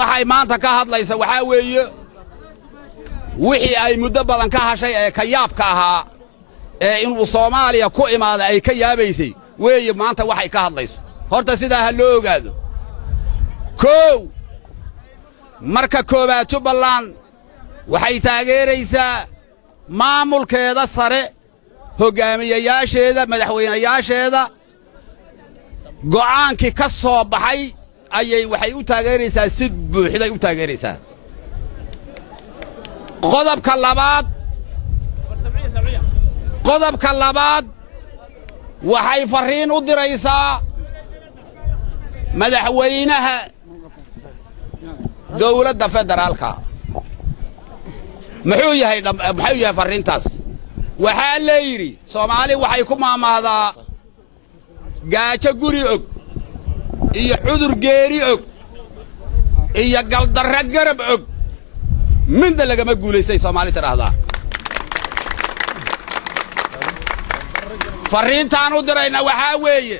waxay maanta ka hadlaysa waxa weeye wixii ay muddo badan ka hashay ee ka yaabka ahaa ee inuu Soomaaliya ku imaado ay ka yaabaysay weeye maanta waxay ka hadlayso horta sidaa ha loo ogaado koow marka koobaad Jubbaland waxay taageeraysaa maamulkeeda sare hogaamiyayaasheeda madaxweynayaasheeda go'aankii ka soo baxay ayay waxay u taageeraysaa si buuxday u taageeraysaa qodobka labaad waxay fariin u diraysaa madaxweynaha dawladda federaalka muxuu yahay fariintaas waxaa la yidhi Soomaali waxay ku maamahdaa gaajo guri og iyo cudur geeri og iyo galdarra garab og minda lagama guulaystay Soomaali tiraahdaa fariintaan u dirayna waxaa weeye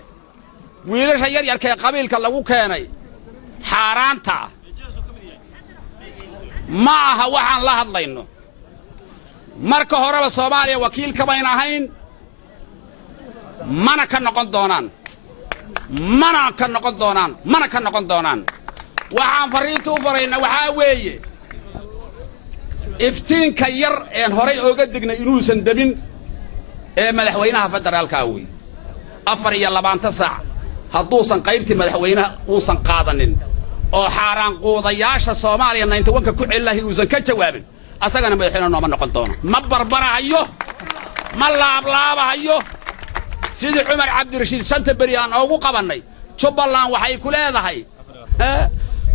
wiilasha yaryarka ee qabiilka lagu keenay xaaraanta ma aha waxaan la hadlayno marka horeba Soomaaliya wakiil kama ahayn mana ka noqon doonaan waxaan fariintu u farayna waxaa weeye iftiinka yar een horay ooga dignay inuusan dabin ee madaxweynaha federaalka weey 24 saac hadduusan qaybtii madaxweynaha uusan qaadanin oo xaaraan quudayaasha Soomaaliya 91 ku cilahay uusan ka jawaabin asagana madaxweynaha nooma noqon doono ma barbarahayo ma laablaabahayo sidii Umar Cabdirashiid shanta bari aan ugu qabanay Jubbaland waxay ku leedahay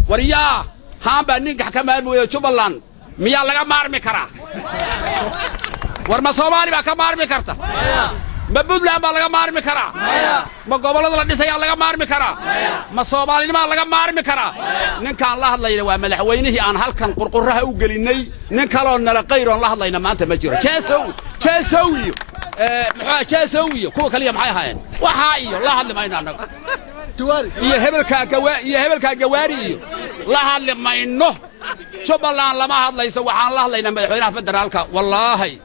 wariyaa haamba ninka ka maarmay Jubbaland miyaa laga maarmi karaa war ma Soomaali ba ka maarmi karta ma Puntland ba laga maarmi karaa ma gobolada la dhisay laga maarmi karaa ma Soomaalinima laga maarmi karaa ninkaan la hadlayna waa madaxweynihii aan halkan qurquraha u gelinay nin kale oo nala qayroon la hadlayna maanta ma jiro jeesowiyo kuwa kaliya maxay ahaayeen waxa iyo la hadli mayno anagu iyo hebelka gawaari iyo la hadli mayno Jubbaland lama hadlayso waxaan la hadlaynaa madaxweynaha federaalka wallaahi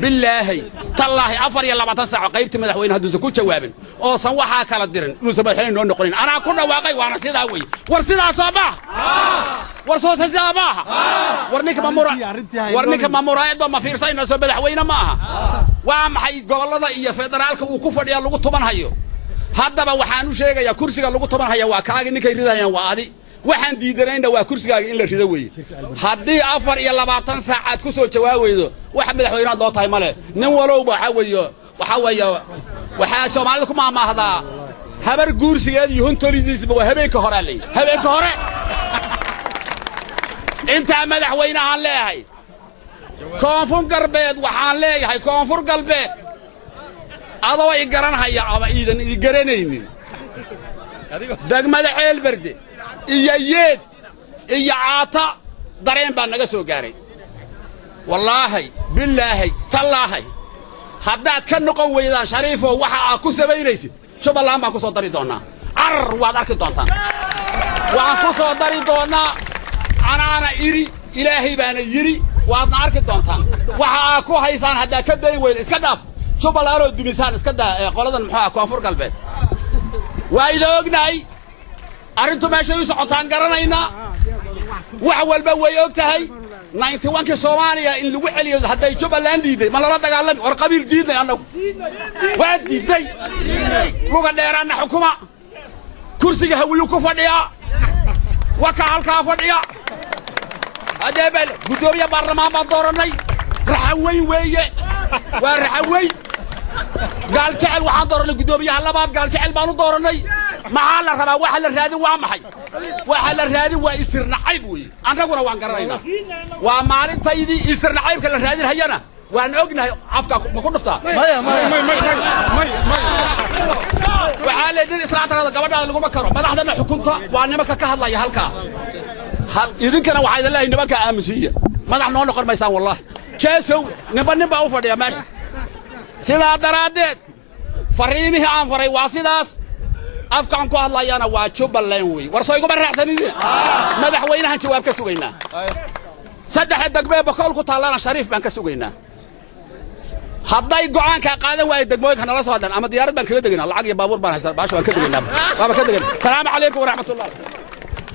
billaahi tallaahi 24 saac qaybtii madaxweynaha hadduu ku jawaabin oo san waxa kala dirin inuu madaxweynaha noo noqonin ana ku dhawaaqay waana sidaa weey war sidaas ma war soo sidaa ma war ninka mamuraayad ma fiirsayna soo madaxweynaha ma aha waa maxay gobolada iyo federaalka uu ku fadhiya lagu tuban hayo haddaba waxaan u sheegayaa kursiga lagu tuban hayo waa kaaga ninkay ridayaan waa adi waxaan diidanayna waa kursigaaga in la rido weey haddii 24 saacaad ku soo jawaabeydo wax madaxweynaha loo tahay male nin walowba waxa weeyo waxa Soomaalida ku maamahdaa habar guursigeed iyo huntolidiisba waa habeenka hore inta madaxweynaha leeyahay koonfur galbeed waxaan leeyahay koonfur galbeed adoo ay garanhaya ama iidan garanaynin degmada Ceelberde iyo yeed iyo caata dareen baa naga soo gaaray wallaahi billaahi tallaahi haddaad ka noqon weydaan Shariifo waxa aad ku sameynaysid Jubbaland baan ku soo dari doonaa waad arki doontaan waan ku soo dari doonaa anaana iri ilaahay baana yiri waadna arki doontaan waxa aad ku haysaan haddaa ka day weyd iska dhaaf Jubbaland oo dumisaan iska daa qoladan muxuu koonfur galbeed waa idoo ognahay arrintu meesha u socotaan garanayna wax walba way og tahay 91 Soomaaliya in lagu celiyo haday Jubbaland diiday ma la dagaalami war qabiil diiday anagu waa diiday luga dheeraana xukuma kursiga hawiyu ku fadhiya waka halka fadhiya adeebal gudoomiye baarlamaan baan dooranay raxaweyn weeye waa raxaweyn gaal jecel waxaan dooranay gudoomiyaha labaad gaal jecel baan u dooranay maxaa la rabaa waxa la raadin waa maxay waxa la raadin waa isirnacayb weey annaguna waan garanaynaa waa maalintaydii isirnacaybka la raadin hayana waan ognahay afka ma ku dhuftaa waxa la dhir islaantada gabadha lagu ma karo madaxdana xukunta waa nimanka ka hadlaya halka idinkana waxa idin nimanka aamusiya madax noo noqon maysaan wallahi jeesow nimanba u fadhiya meesha sidaa daraadeed fariimihii aan faray waa sidaas afkaan ku hadlayana waa Jubbaland way war soo igu baraxsanidin madaxweynahan jawaab ka sugaynaa saddex degmo boqol ku taalana Shariif baan ka sugaynaa hadday go'aanka qaadan waayay degmooyinka nala soo hadlaan ama diyaarad baan kaga degaynaa lacag iyo baabuur baan haysan baasha baan ka degaynaa baba ka degaynaa salaamu calaykum wa rahmatullaah